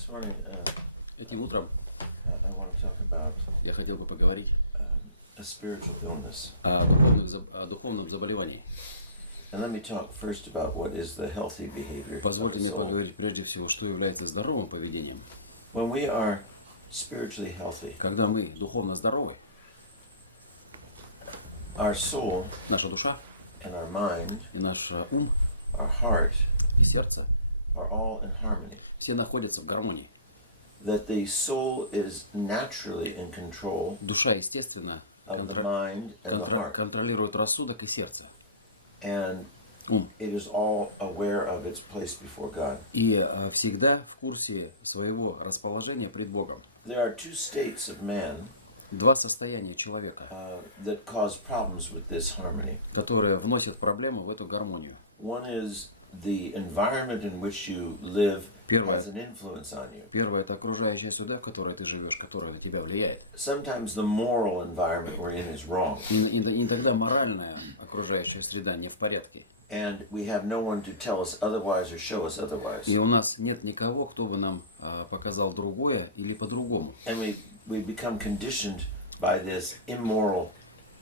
This morning, Этим утром I want to talk about я хотел бы поговорить a spiritual illness. о духовном заболевании. And let me talk first about what is the healthy behavior of Позвольте the мне soul. поговорить прежде всего, что является здоровым поведением. When we are spiritually healthy, Когда мы духовно здоровы, our soul наша душа and our mind, и наш ум our heart, и сердце are all in harmony. все находятся в гармонии. That the soul is naturally in control Душа, естественно, of the mind and the heart. контролирует рассудок и сердце. And it is all aware of its place before God. И всегда в курсе своего расположения пред Богом. There are two states of man Два состояния человека, that cause problems with this harmony. которые вносят проблему в эту гармонию. One is the environment in which you live Первое. has an influence on you. Первое – это окружающая среда, в которой ты живешь, которая на тебя влияет. Sometimes the moral environment we're in is wrong. И тогда моральная окружающая среда не в порядке. And we have no one to tell us otherwise or show us otherwise. И у нас нет никого, кто бы нам показал другое или по-другому. And we become conditioned by this immoral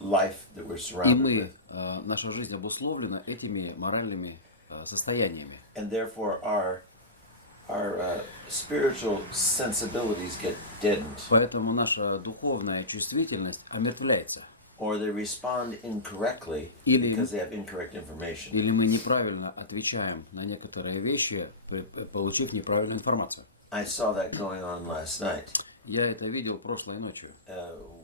life that we're И surrounded with. наша жизнь обусловлена этими моральными состояниями. And therefore our spiritual sensibilities get deadened. Поэтому наша духовная чувствительность омертвляется. Or they respond incorrectly because they have incorrect information. Или мы неправильно отвечаем на некоторые вещи, получив неправильную информацию. I saw that going on last night. Я это видел прошлой ночью.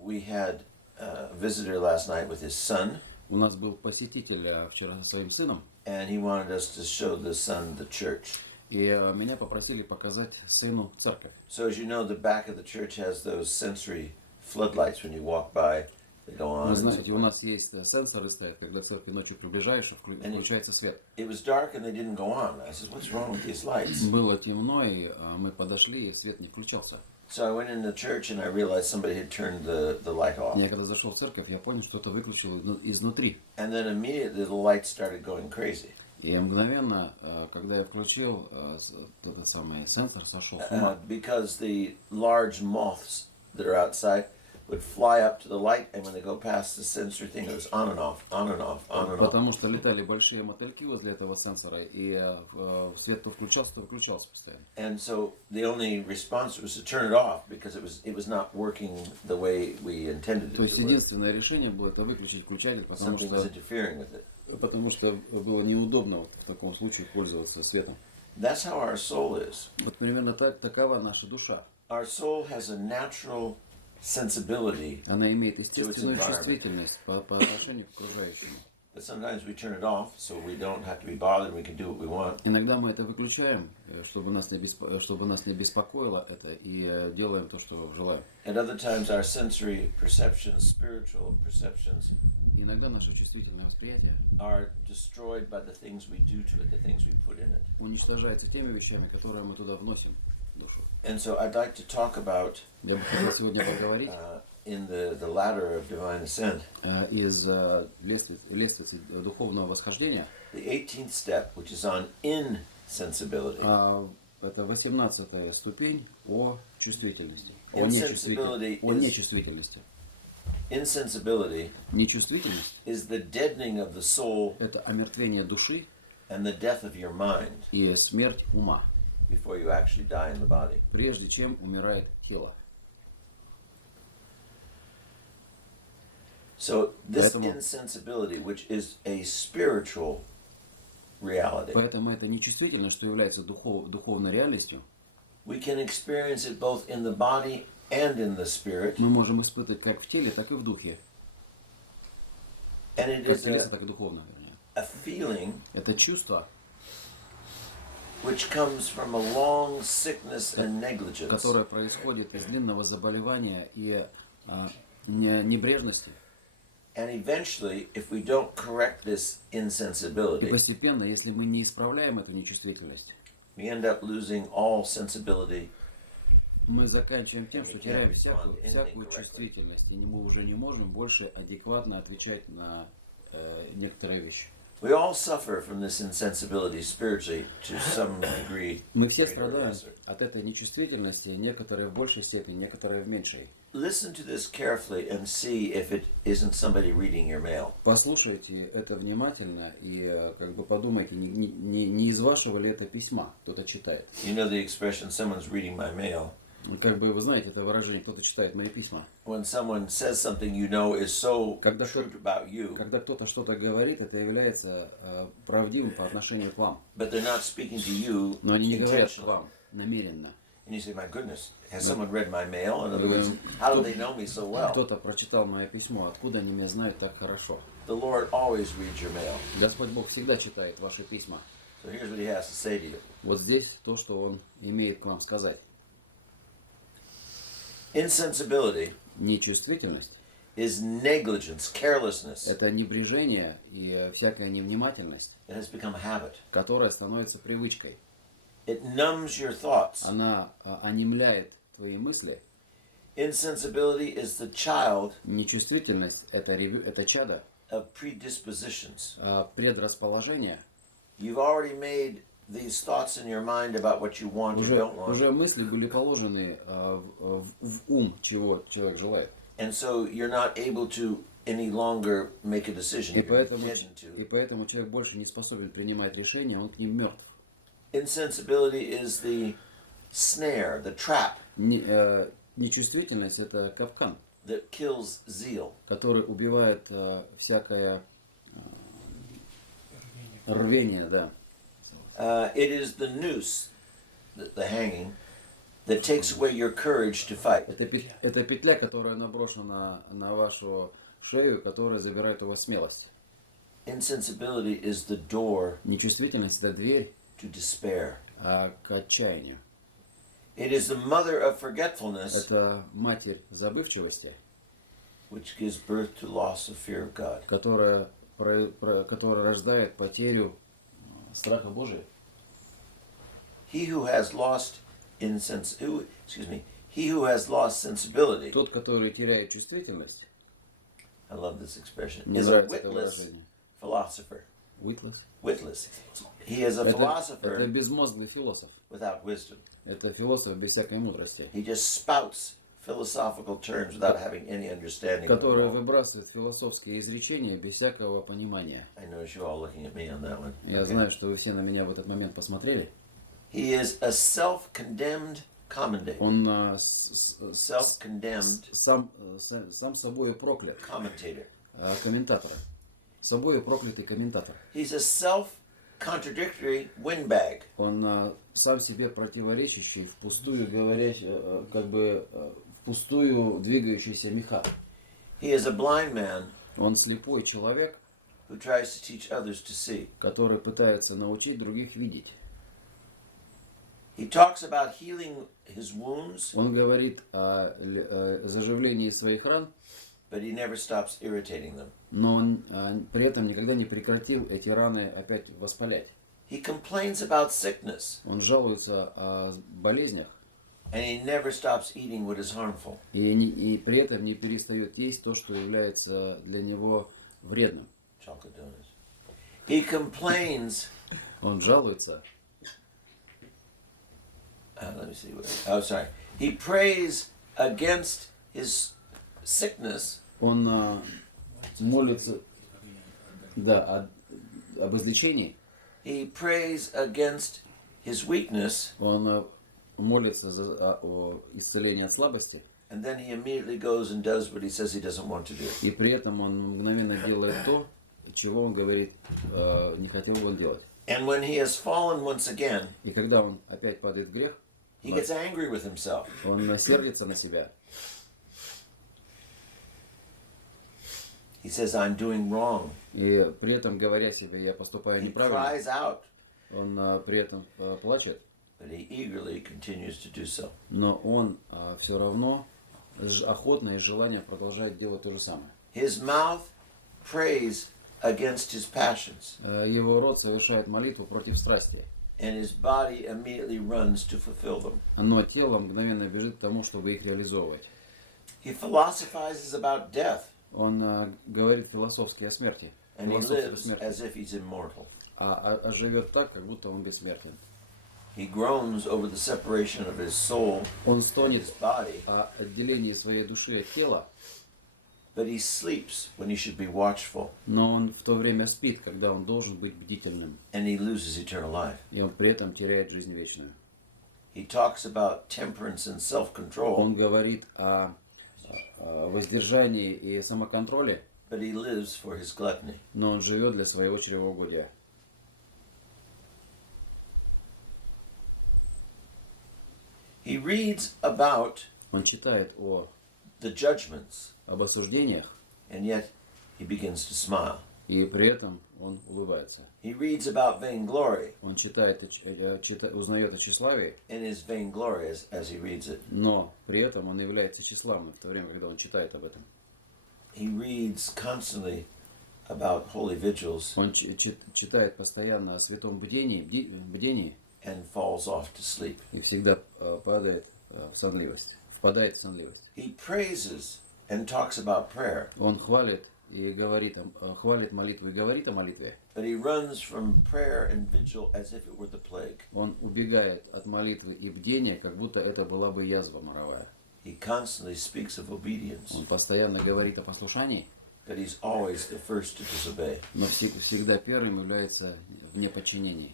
We had a visitor last night with his son. У нас был посетитель вчера со своим сыном. And he wanted us to show the son the church. И меня попросили показать сыну церковь. So as you know, the back of the church has those sensory floodlights when you walk by. They go on. Вы знаете, у нас есть сенсоры стоят, когда к церкви ночью приближаешься, включается свет. It was dark and they didn't go on. I said, "What's wrong with these lights?" Было темно, и мы подошли, и свет не включался. So I went in the church and I realized somebody had turned the light off. Я когда зашел в церковь, я понял, что это выключил изнутри. And then immediately the lights started going crazy. И мгновенно, когда я включил, этот самый сенсор сошел с ума. Because the large moths that are outside would fly up to the light, and when they go past the sensor thing, it was on and off, on and off, on and off. Потому что летали большие мотыльки возле этого сенсора, и свет то выключался постоянно. And so the only response was to turn it off because it was not working the way we intended it to work. То есть единственное решение было это выключить включатель, Something was interfering with it. потому что было неудобно в таком случае пользоваться светом. That's how our soul is. Вот примерно такова наша душа. Our soul has a natural sensibility. Она имеет естественную чувствительность по отношению к окружающему. But sometimes we turn it off, so we don't have to be bothered. We can do what we want. Иногда мы это выключаем, чтобы нас не беспокоило это, и делаем то, что желаем. At other times, our sensory perceptions, spiritual perceptions, Иногда наше чувствительное восприятие are destroyed by the things we do to it, the things we put in it. уничтожается теми вещами, которые мы туда вносим в душу. And so I'd like to talk about Я бы хотел сегодня поговорить in the ladder of divine ascent. Из лестницы духовного восхождения. The 18th step, which is on insensibility. Это 18-я ступень о чувствительности. О Insensibility нечувствительности. Insensibility Нечувствительность is the deadening of the soul это омертвение души and the death of your mind и смерть ума, before you actually die in the body. прежде чем умирает тело. So this insensibility, which is a spiritual reality, Поэтому это нечувствительность, что является духовной реальностью. we can experience it both in the body and in the spirit. Мы можем испытывать как в теле, так и в духе. And it Как is телесно, так и духовно. a feeling Это чувство, which comes from a long sickness and negligence. которое происходит из длинного заболевания и небрежности. And eventually, if we don't correct this И insensibility, постепенно, если мы не исправляем эту нечувствительность, we end up losing all sensibility. мы заканчиваем тем, что теряем can't respond to всякую anything correctly. чувствительность, и мы уже не можем больше адекватно отвечать на некоторые вещи. We all suffer from this insensibility spiritually to some degree. Мы все greater or страдаем lesser. от этой нечувствительности, некоторые в большей степени, некоторые в меньшей. Listen to this carefully and see if it isn't somebody reading your mail. Послушайте это внимательно и как бы подумайте, не из вашего ли это письма кто-то читает. You know the expression, someone's reading my mail. Как бы вы знаете это выражение, кто-то читает мои письма. When someone says something you know is so Когда true about you, Когда кто-то что-то говорит, это является правдивым по отношению к вам. but they're not speaking to you Но они не говорят к intentionally. вам намеренно. And you say, my goodness, has someone read my mail? In other words, how do they know me so well? Кто-то прочитал мое письмо, откуда они меня знают так хорошо. The Lord always reads your mail. Господь Бог всегда читает ваши письма. So here's what he has to say to you. Вот здесь то, что Он имеет к вам сказать. Insensibility Нечувствительность is negligence, – carelessness. это небрежение и всякая невнимательность, It has become a habit. которая становится привычкой. It numbs your thoughts. Она онемляет твои мысли. Insensibility is the child Нечувствительность – это чадо, of predispositions. предрасположение. You've already made these thoughts in your mind about what you want or don't want. Уже мысли были положены в ум, чего человек желает. And so you're not able to any longer make a decision. И You're deadened поэтому to. человек больше не способен принимать решения, он к ним мертв. Insensibility is the snare, the trap Нечувствительность – это капкан, that kills zeal. который убивает всякое рвение, да. It is the noose, the hanging, that takes away your courage to fight. Это петля, которая наброшена на вашу шею, которая забирает у вас смелость. Insensibility is the door Нечувствительность – это дверь to despair. к отчаянию. It is the mother of forgetfulness, Это матерь забывчивости, which gives birth to loss of fear of God. которая рождает потерю страха Божия. He who has lost sensibility, Тот, который теряет чувствительность, I love this expression, мне is a нравится это witless выражение. philosopher. Witless. Witless. He is a Это philosopher безмозглый философ. without wisdom. Это философ без всякой мудрости, He just spouts philosophical terms without having any understanding of который them. выбрасывает философские изречения без всякого понимания. I notice you're all looking at me on that one. Я Okay. знаю, что вы все на меня в этот момент посмотрели. He is a self-condemned commentator. Он Self-condemned сам собою проклят. commentator. Комментатор. Собою проклятый комментатор. He's a self-contradictory windbag. Он сам себе противоречащий, впустую говорящий, как бы впустую двигающийся меха. He is a blind man Он слепой человек, who tries to teach others to see. который пытается научить других видеть. He talks about healing his wounds, Он говорит о заживлении своих ран, but he never stops irritating them. но он при этом никогда не прекратил эти раны опять воспалять. He complains about sickness, Он жалуется о болезнях and he never stops eating what is harmful. и при этом не перестает есть то, что является для него вредным. Chocolate donuts. He complains. Он жалуется. Let me see. Sorry. He prays against his sickness, Он молится, да, об излечении. he prays against his weakness, Он молится о исцелении от слабости. and then he immediately goes and does what he says he doesn't want to do. И при этом он мгновенно делает то, чего он говорит, не хотел бы он делать. And when he has fallen once again, И когда он опять падает в грех, he gets angry with himself. он сердится на себя. He says, I'm doing wrong. И при этом, говоря себе, я поступаю He неправильно, cries out, он при этом плачет. but he eagerly continues to do so. Но он все равно охотно и с желанием продолжает делать то же самое. His mouth prays against his passions, Его род совершает молитву против страсти, and his body immediately runs to fulfill them. но тело мгновенно бежит к тому, чтобы их реализовывать. He philosophizes about death, Он говорит философски о смерти, And he философию lives смерти, as if he's immortal. а живет так, как будто он бессмертен. He groans over the separation of his soul Он and стонет his body, о отделении своей души от тела, but he sleeps when he should be watchful, но он в то время спит, когда он должен быть бдительным, and he loses eternal life. и он при этом теряет жизнь вечную. He talks about temperance and self-control, Он говорит о воздержании и самоконтроле, but he lives for his gluttony. но он живет для своего чревоугодия. He reads about Он читает the judgments, об осуждениях, and yet he begins to smile. и при этом он улыбается. He reads about vainglory, Он узнает о тщеславии, and is vainglorious as he reads it. но при этом он является тщеславным в то время, когда он читает об этом. He reads constantly about holy vigils Он читает постоянно о святом бдении and falls off to sleep. и всегда впадает в сонливость. He praises and talks about prayer, Он хвалит и говорит, хвалит молитву и говорит о молитве. but he runs from prayer and vigil as if it were the plague. Он убегает от молитвы и бдения, как будто это была бы язва моровая. He constantly speaks of obedience, Он постоянно говорит о послушании, but he's always the first to disobey. но всегда первым является в неподчинении.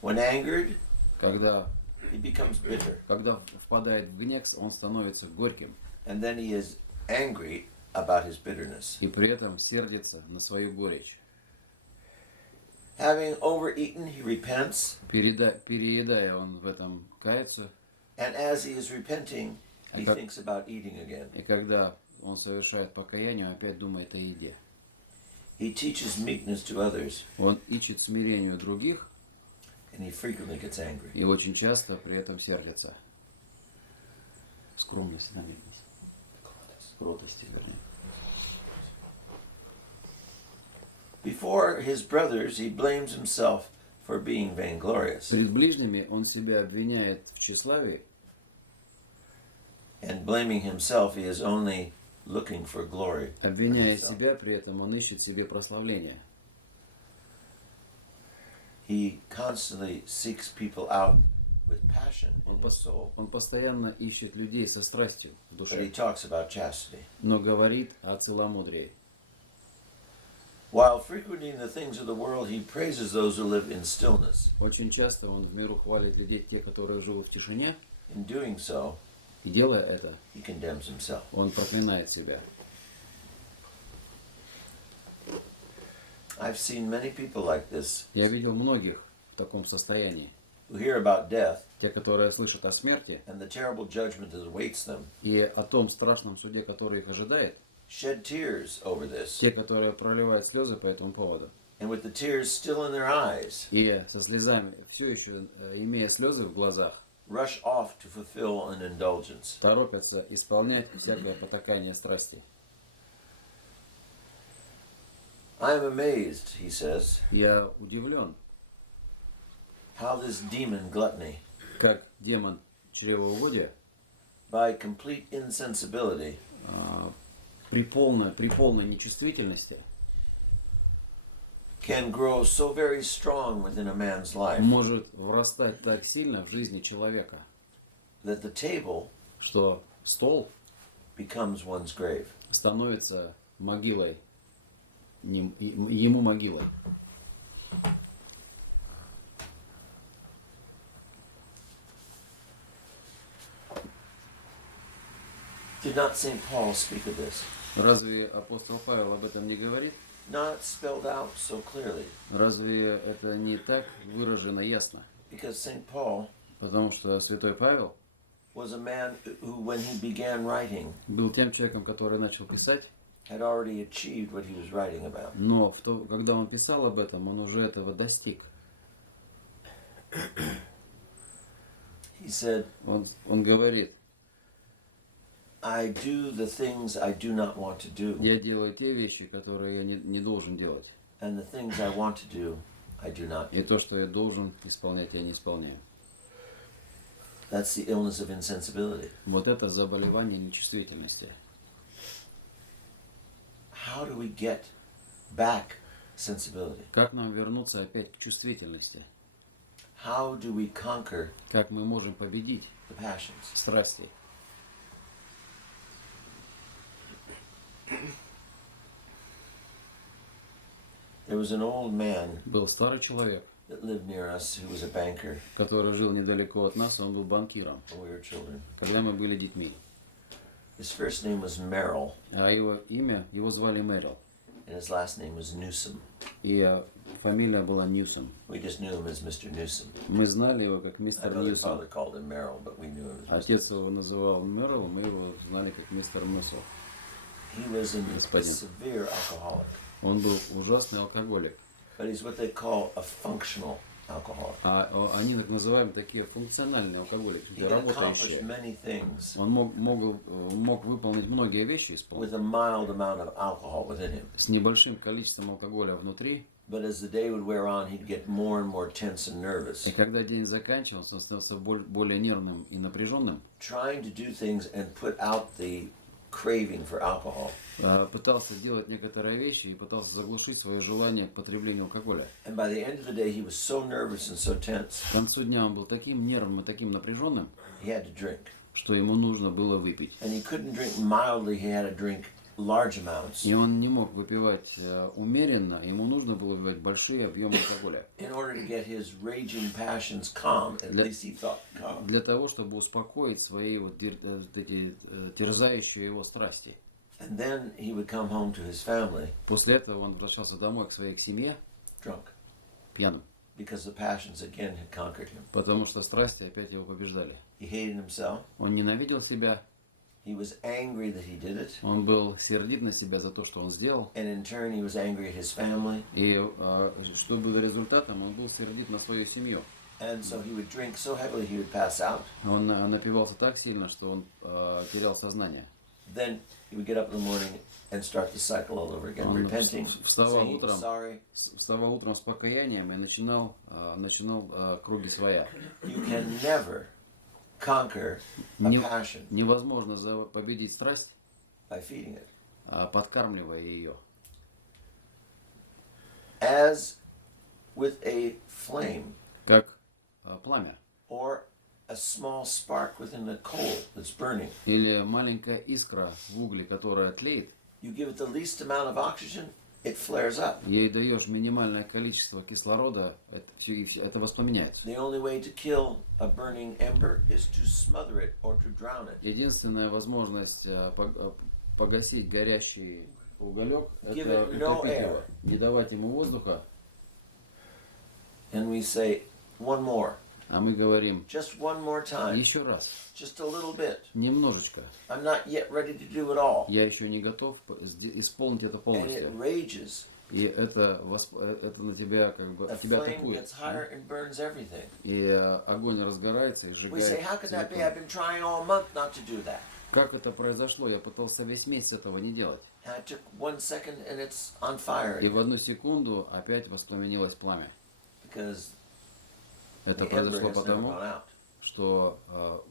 When angered, Когда he becomes bitter, впадает в гнев, он становится горьким, and then he is angry about his bitterness. и при этом сердится на свою горечь. Having overeaten, he repents, Переедая, он в этом кается, and as he is repenting, he как- thinks about eating again. и когда он совершает покаяние, он опять думает о еде. He teaches meekness to others, Он ищет смирению других and he frequently gets angry. и очень часто при этом сердится. Скромность, намеренность. Кротости, вернее. Before his brothers, he blames himself for being vainglorious, Перед ближними он себя обвиняет в тщеславии, and blaming himself, he is only looking for glory. for обвиняя himself. себя, при этом он ищет себе прославления. He constantly seeks people out with passion in his soul, Он постоянно ищет людей со страстью в but he душе, talks about chastity. но говорит о целомудрии. While frequenting the things of the world, he praises those who live in stillness. Очень часто он в миру хвалит людей, те, которые живут в тишине, In doing so, и делая это, he condemns himself. он проклинает себя. I've seen many people like this Я видел многих в таком состоянии. who hear about death Те, которые слышат о смерти and the terrible judgment that awaits them, и о том страшном суде, который их ожидает, shed tears over this, те, которые проливают слезы по этому поводу, and with the tears still in their eyes, и со слезами, все еще имея слезы в глазах, rush off to fulfill an indulgence. торопятся исполнять всякое потакание страсти. I am amazed, he says, Я удивлен, how this demon gluttony, как демон чревоугодия by complete insensibility, при полной нечувствительности can grow so very strong within a man's life может врастать так сильно в жизни человека, that the table что стол becomes one's grave. становится могилой, ему могилой. Did not St. Paul speak of this? Разве апостол Павел об этом не говорит? Not spelled out so clearly, Разве это не так выражено ясно? because St. Paul Потому что святой Павел was a man who, when he began writing, был тем человеком, который начал писать, had already achieved what he was writing about. но когда он писал об этом, он уже этого достиг. He said, Он говорит, I do the things I do not want to do, я делаю те вещи, которые я не должен делать. and the things I want to do, I do not И do. то, что я должен исполнять, я не исполняю. That's the illness of insensibility. Вот это заболевание нечувствительности. how do we get back sensibility? Как нам вернуться опять к чувствительности? How do we conquer Как мы можем победить the passions? страсти? There was an old man Был старый человек, that lived near us who was a banker который жил недалеко от нас, он был банкиром, when we were children. когда мы были детьми. His first name was Merrill, А его звали Мэрил, and his last name was Newsom. и фамилия была Ньюсом. We just knew him as Mr. Newsom. Мы знали его как I мистер know his Ньюсом. father called him Merrill, but we knew him as Mr. Отец его называл Мэрил, мы его знали как мистер Ньюсом. He was a Господин. severe alcoholic, Он был ужасный алкоголик. but he's what they call a functional alcoholic. Они так называемые такие функциональные алкоголики, He can accomplish работающие. many things Он мог выполнить многие вещи, исполнить with a mild amount of alcohol within him. с небольшим количеством алкоголя внутри. But as the day would wear on, he'd get more and more tense and nervous, И когда день заканчивался, он становился более нервным и напряженным. trying to do things and put out the craving for alcohol. Пытался делать некоторые вещи и пытался заглушить свое желание к потреблению алкоголя. And by the end of the day, he was so nervous and so tense, К концу дня он был таким нервным и таким напряженным, he had to drink. что ему нужно было выпить. And he couldn't drink mildly, he had to drink large amounts И он не мог выпивать умеренно, ему нужно было выпивать большие объемы алкоголя. in order to get his raging passions calm, at Для- least he thought calm. Для того, чтобы успокоить свои эти терзающие его страсти. And then he would come home to his family После этого он возвращался домой к своей семье drunk пьяным, because the passions again had conquered him. потому что страсти опять его побеждали. He hated himself. Он ненавидел себя, He was angry that he did it. он был сердит на себя за то, что он сделал. And in turn, he was angry at his family. И что было результатом, он был сердит на свою семью. And so he would drink so heavily he would pass out. Он напивался так сильно, что он терял сознание. Then he would get up in the morning and start the cycle all over again, Он repenting, вставал saying утром, sorry. вставал утром с покаянием и начинал круги своя. You can never conquer a Не- passion Невозможно победить страсть, by feeding it. подкармливая ее. As with a flame Как пламя. or a small spark within the coal that's burning. Или маленькая искра в угле, которая тлеет, You give it the least amount of oxygen, it flares up. ей даешь минимальное количество кислорода, это воспламеняется. The only way to kill a burning ember is to smother it or to drown it. Единственная возможность погасить горящий уголек, Give это it no утопить air. его, не давать ему воздуха, And we say, one more, а мы говорим, just one more time, еще раз, just a little bit. немножечко. I'm not yet ready to do it all. Я еще не готов исполнить это And it полностью. rages. И это на тебя как бы The тебя flame атакует. gets higher and burns everything. И огонь разгорается и We say, сжигает. how could that be? целиком. I've been trying all month not to do that. Как это произошло? Я пытался весь месяц этого не делать. And I took 1 second and it's on fire И в again, одну секунду опять воспламенилось пламя. because Это the ember произошло has never потому, gone out. что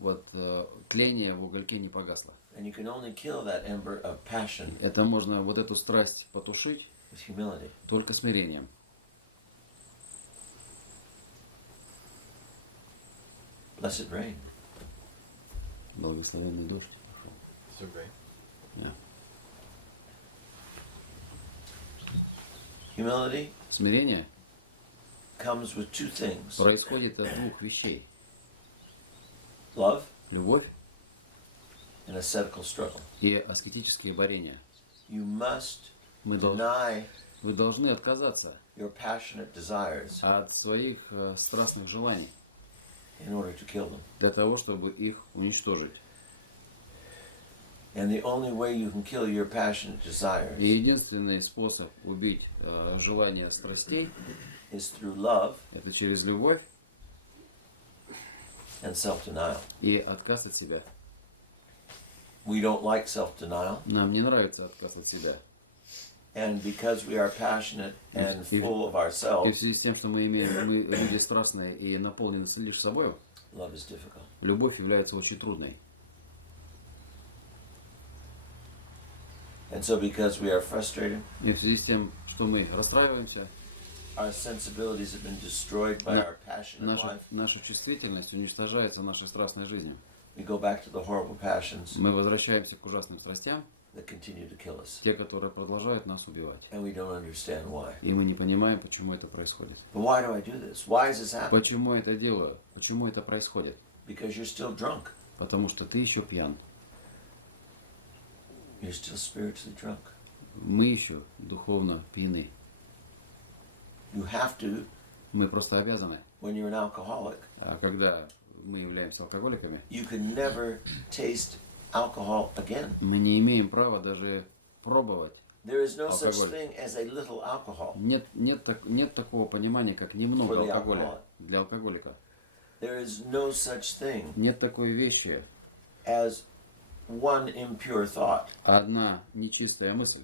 тление в угольке не погасло. And you can only kill that ember of passion Это можно вот эту страсть потушить with humility. только смирением. Blessed rain. Благословенный дождь. So great. Humility Смирение comes with two things: происходит от двух вещей. love Любовь and ascetical struggle. и аскетические борения. You must Вы должны отказаться your passionate desires от своих страстных желаний in order to kill them. для того, чтобы их уничтожить. And the only way you can kill your passionate И desires единственный способ убить желание страстей is through love — это через любовь and self-denial. и отказ от себя. We don't like self-denial, Нам не нравится отказ от себя. and because we are passionate and If- full of И в ourselves, связи с тем, что мы люди страстные и наполнены лишь собой, love is difficult. любовь является очень трудной. And so because we are frustrated, И в связи с тем, что мы расстраиваемся, our sensibilities have been destroyed by our passionate life. наша чувствительность уничтожается нашей страстной жизнью. We go back to the horrible passions Мы возвращаемся к ужасным страстям, that continue to kill us. те, которые продолжают нас убивать. And we don't understand why. И мы не понимаем, почему это происходит. But why do I do this? Why is this happening? Почему это делаю? Почему это происходит? Because you're still drunk. Потому что ты еще пьян. You're still spiritually drunk. Мы еще духовно пьяны. You have to, Мы просто обязаны. when you're an alcoholic, А когда мы являемся алкоголиками, you can never taste alcohol again. мы не имеем права даже пробовать. There is no such Alcohol. thing as a little alcohol. Нет такого понимания, как немного For the алкоголя alcoholic. для алкоголика. There is no such thing Нет такой вещи, as one impure thought, одна нечистая мысль,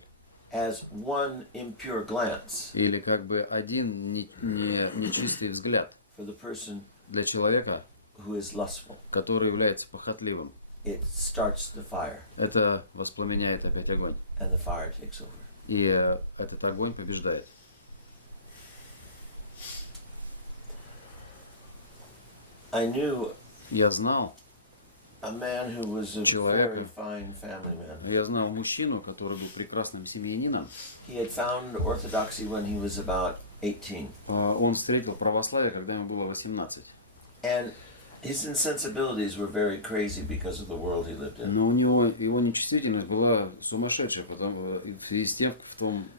as one impure glance или как бы один нечистый взгляд for the person для человека, who is lustful. который является похотливым. It starts the fire, Это воспламеняет опять огонь. and the fire takes over. И этот огонь побеждает. I knew Я знал a man who was a Человека. very fine family man. Я знал мужчину, который был прекрасным семьянином. He had found orthodoxy when he was about 18. Он встретил православие, когда ему было 18. And his insensibilities were very crazy because of the world he lived in. Но у него его нечувствительность была сумасшедшая, в связи с тем,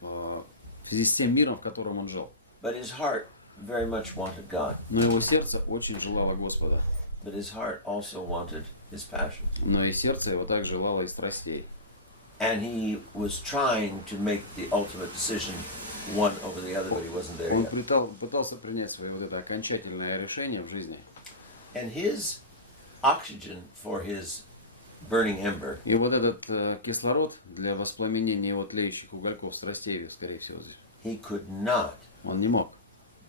в связи с тем миром, в котором он жил. But his heart very much wanted God. Но его сердце очень желало Господа. But his heart also wanted his passions. Но и сердце его так желало и страстей. And he was trying to make the ultimate decision, one over the other, but he wasn't there Он yet. пытался принять свое вот это окончательное решение в жизни. And his oxygen for his burning ember И вот этот кислород для воспламенения его тлеющих угольков страстей, скорее всего, he could not он не мог.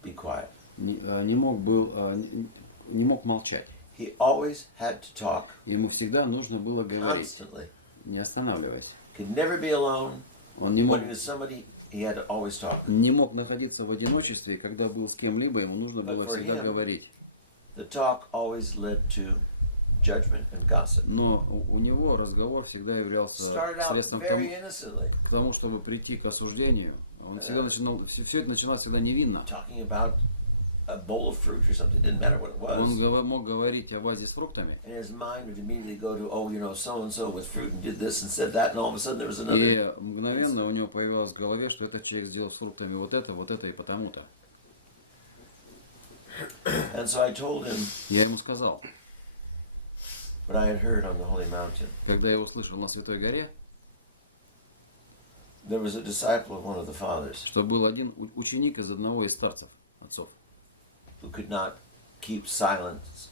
be quiet. Не мог молчать. He always had to talk Ему всегда нужно было говорить, constantly. не останавливаясь. Could never be alone. Он не мог, When he was somebody, he had to always talk. не мог находиться в одиночестве, и когда был с кем-либо, ему нужно But было for всегда him- говорить. The talk always led to judgment and gossip. Но у него разговор всегда являлся Started out средством very innocently, к тому, чтобы прийти к осуждению. Он всегда начинал, все это начиналось всегда невинно. talking about a bowl of fruit or something. Didn't matter what it Он was. мог говорить о вазе с фруктами, And his mind would immediately go to, oh, you know, so and so with fruit and did this and said that, and all of a sudden there was another. и мгновенно у него появилось в голове, что этот человек сделал с фруктами вот это и потому-то. And so I told him Я ему сказал, what I had heard on the Holy Mountain. когда я услышал на Святой горе, There was a disciple of one of the fathers что был один ученик из одного из старцев, отцов, who could not keep silence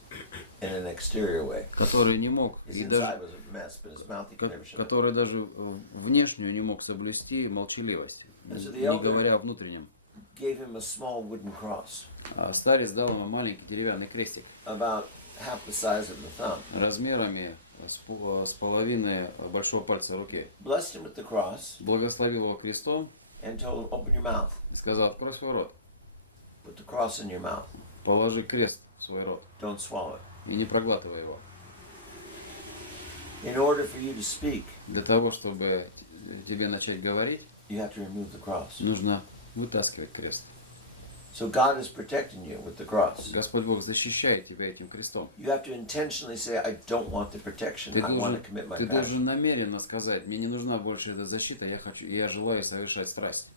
in an exterior way. который не мог, His и inside даже, was a mess, but his mouth he could never shut. который даже внешнюю не мог соблюсти молчаливость, не говоря о внутреннем. Gave him a small wooden cross, А старец дал ему маленький деревянный крестик about half the size of the thumb. размерами с половины большого пальца руки. Blessed him with the cross Благословил его крестом and told him, open your mouth, и сказал: открой свой рот, put the cross in your mouth, положи крест в свой рот don't swallow it. и не проглатывай его. In order for you to speak, Для того, чтобы тебе начать говорить, you have to remove the cross. нужно вытаскивать крест. So God is protecting you with the cross. Господь Бог защищает тебя этим крестом. You have to intentionally say, I don't want the protection. Ты I want to commit my должен passion. намеренно сказать: мне не нужна больше эта защита, я желаю совершать страсть.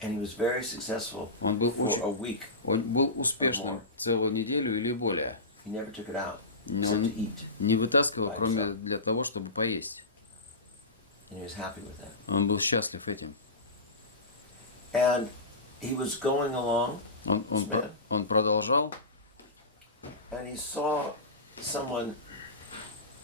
And he was very successful Он был, for a week. он был успешным целую неделю или более. He never took it out, Но except он to eat. не вытаскивал, by кроме himself. для того, чтобы поесть. And he was happy with that. Он был счастлив этим. And he was going along, Он продолжал, and he saw someone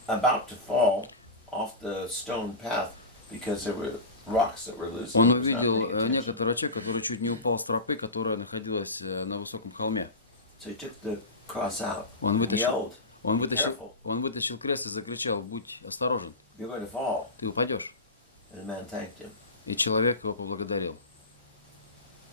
about to fall off the stone path because there were rocks that were loose. он and he was not увидел paying attention. некоторого человека, который чуть не упал с тропы, которая находилась на высоком холме. So he took the cross out Он and yelled, Он be careful, вытащил крест и закричал: будь осторожен, you're going to fall. ты упадешь. And the man thanked him. И человек его поблагодарил.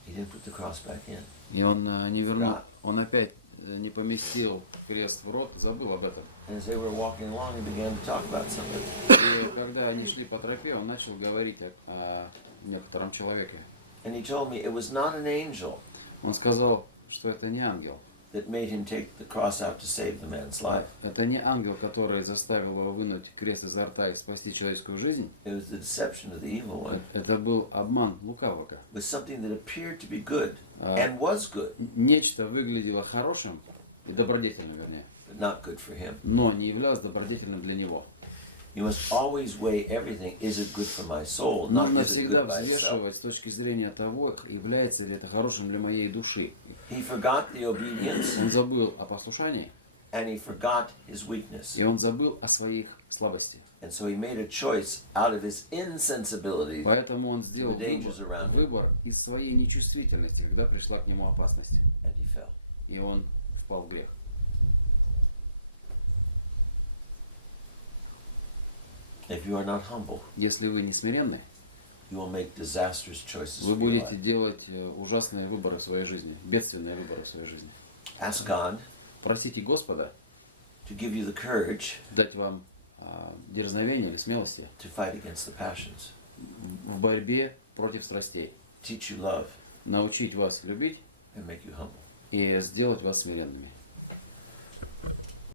He didn't put the cross back in. И он не вернул, Да. он опять не поместил крест в рот, забыл об этом. And as they were walking along, he began to talk about something. И когда они шли по тропе, он начал говорить о некотором человеке. And he told me it was not an angel Он сказал, что это не ангел. that made him take the cross out to save the man's life. Это не ангел, который заставил его вынуть крест изо рта и спасти человеческую жизнь. It was the deception of the evil one. Это был обман лукавого. It was something that appeared to be good А, and was good, Нечто выглядело хорошим и добродетельным, вернее, but not good for him. но не являлось добродетельным для него. You must always weigh everything. Is it good for my soul? Not Нужно is it всегда good by itself. взвешивать с точки зрения того, является ли это хорошим для моей души. He forgot the obedience Он забыл о послушании, and he forgot his weakness. и он забыл о своих слабостях. And so he made a choice out of his insensibility Поэтому он сделал to the dangers around him, выбор из своей нечувствительности, когда пришла к нему опасность. and he fell. И он впал в грех. If you are not humble, Если вы не смиренны, you will make disastrous choices вы for your будете life. делать ужасные выборы в своей жизни, бедственные выборы в своей жизни. Ask God Просите Господа to give you the courage дать вам дерзновение или смелости to fight against the passions, в борьбе против страстей, teach you love, научить вас любить and make you humble. и сделать вас смиренными.